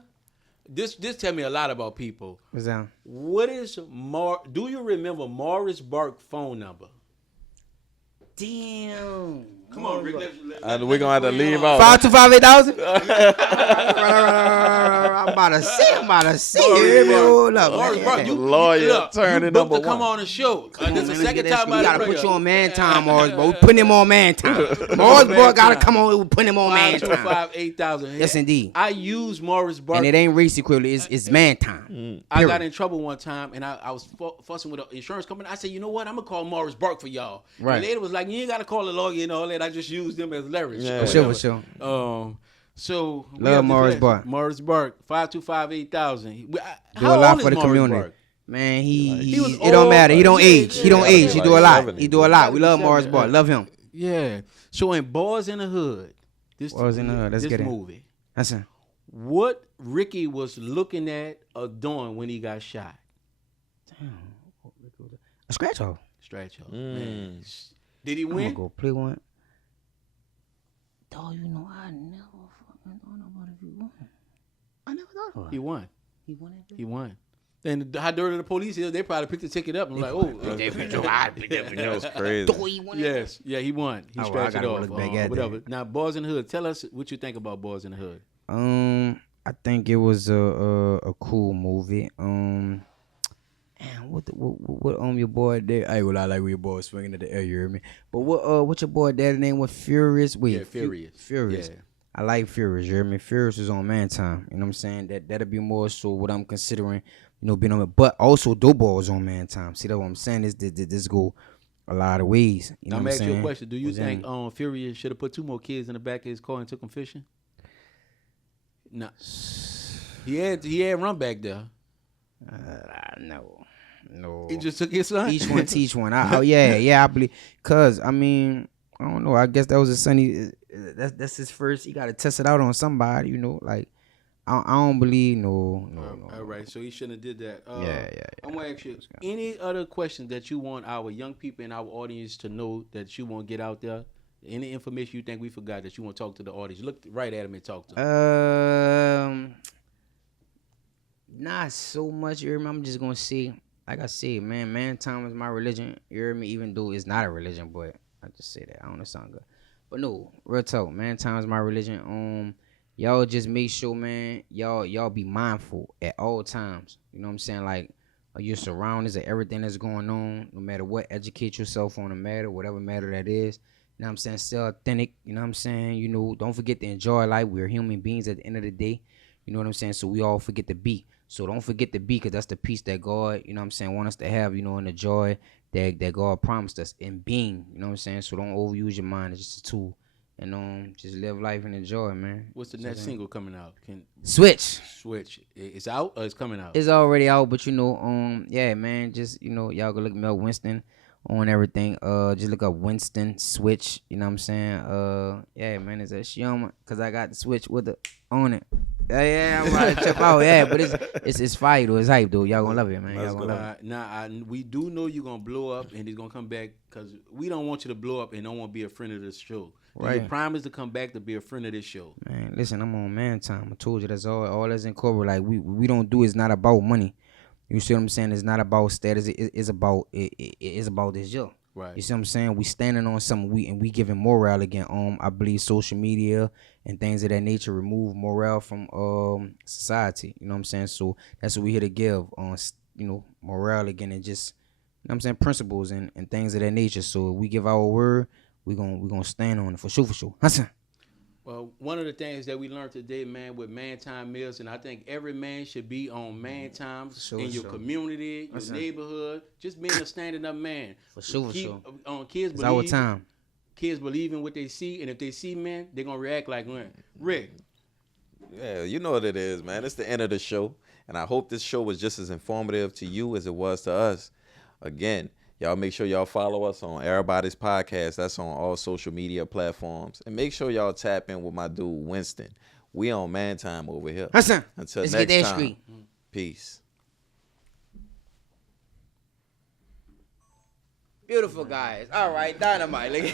This tell me a lot about people. What's that? What is do you remember Morris Burke phone number? Damn. Come on, Rick. We're gonna have to leave out. 525-8000. I'm about to see. Hold up. Lawyer turning number one. Come on the show. This is the second time we gotta put you on man time, Morris, bro. We putting him on man time. Morris boy gotta come on. We putting him on man time. 525-8000. Yes, indeed. I use Morris Burke, and it ain't race equivalent. It's man time. I got in trouble one time, and I was fussing with an insurance company. I said, you know what? I'm gonna call Morris Burke for y'all. Right. And the lady was like, you ain't gotta call a lawyer and all that. I just used them as leverage. Yeah. For sure. So love Morris Burke. Morris Burke, 525-8000. Do a lot for the community. Burke? Man, it don't matter. He don't age. He do a lot. He do a lot. We love Morris Burke. Love him. Yeah. So in Boys in the Hood, this movie. That's it. What Ricky was looking at or doing when he got shot? Damn. A scratch off. Man. Did he win? I'm gonna go play one. Dog, you know I never fucking thought about if you won. I never thought about it. He won. He won it. He won. And how dirty the police is, they probably picked the ticket up and like, That was crazy. Yes, yeah, he won. He scratched it off. Whatever. That. Now, Boys in the Hood. Tell us what you think about Boys in the Hood. I think it was a cool movie. What your boy did? I ain't gonna lie, like your boy swinging at the air, you hear me? But what your boy dad's name was? Furious? Wait, Furious. Furious. Yeah. I like Furious, you hear me? Furious was on Man Time. You know what I'm saying? That'll be more so what I'm considering, being on it. But also Dope Boy was on Man Time. See, that's what I'm saying. This go a lot of ways. You know I'm what I'm asking you a saying? question. Do you think Furious should have put 2 more kids in the back of his car and took them fishing? No. He had run back there. No. He just took his son. Each one teach one. I believe. Cause I mean, I don't know. I guess that was his son. That's his first. He got to test it out on somebody. Like I don't believe. No. All right. So he shouldn't have did that. Yeah. I'm gonna ask you any other questions that you want our young people and our audience to know that you want to get out there. Any information you think we forgot that you want to talk to the audience? Look right at them and talk to them. Not so much. You remember? I'm just gonna say. Like I said, man time is my religion. You hear me? Even though it's not a religion, but I just say that. I don't know, sound good. But no, real talk, man time is my religion. Y'all just make sure, man, y'all be mindful at all times. You know what I'm saying? Like, of your surroundings, of everything that's going on, no matter what. Educate yourself on a matter, whatever matter that is. You know what I'm saying? Stay authentic. You know what I'm saying? You know, don't forget to enjoy life. We're human beings at the end of the day. You know what I'm saying? So we all forget to be. So don't forget to be, because that's the peace that God, you know what I'm saying, want us to have, you know, and the joy that God promised us in being. You know what I'm saying? So don't overuse your mind. It's just a tool. And just live life and enjoy, man. What's the next single coming out? Switch. It's out or it's coming out? It's already out, but yeah, man. Just y'all go look me up, Winston, on everything. Just look up Winston Switch. You know what I'm saying? Yeah, man. It's a Shioma, cause I got the Switch with the on it. Yeah, I'm about to check out. Yeah, but it's fire though. It's hype though. Y'all gonna love it, man. Y'all gonna love it. We do know you're gonna blow up, and he's gonna come back, cause we don't want you to blow up and don't want to be a friend of this show. Right. You promise to come back to be a friend of this show. Man, listen, I'm on MANTIME. I told you that's all that's in corporate. Like we don't do. It's not about money. You see what I'm saying? It's not about status. It's about this year. Right. You see what I'm saying? We standing on something. We giving morale again. I believe social media and things of that nature remove morale from society. You know what I'm saying? So that's what we here to give on morale again, and just what I'm saying, principles and things of that nature. So if we give our word, we gonna stand on it for sure. HUHSON. Well, one of the things that we learned today, man, with MANTIME is, and I think every man should be on MANTIME in your community, your neighborhood, just being a standing up man. For sure. Kids it's our time. Kids believe in what they see, and if they see men, they're gonna react like men. Rick. Yeah, you know what it is, man. It's the end of the show, and I hope this show was just as informative to you as it was to us. Again, y'all make sure y'all follow us on EraBodys Podcast. That's on all social media platforms. And make sure y'all tap in with my dude, Winston. We on MANTIME over here. HUHSON. Until Let's next get that time. street. Peace. Beautiful guys. All right, dynamite.